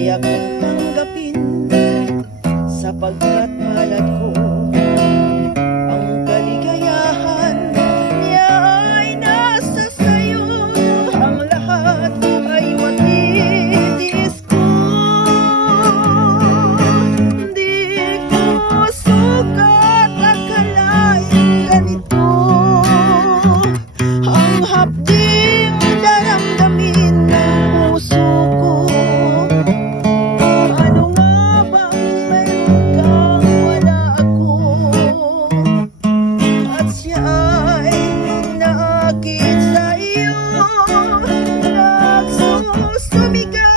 kaya kong tanggapin, sapagkat palad ko ang kaligayahan niya ay nasa sayo. Ang lahat ay matitiis ko, di ko sukat akalain ganito ang hapding daramdamin ng puso ko. Ano nga bang meron kang wala ako, at siya ay naakit sa iyo, nagsusumigaw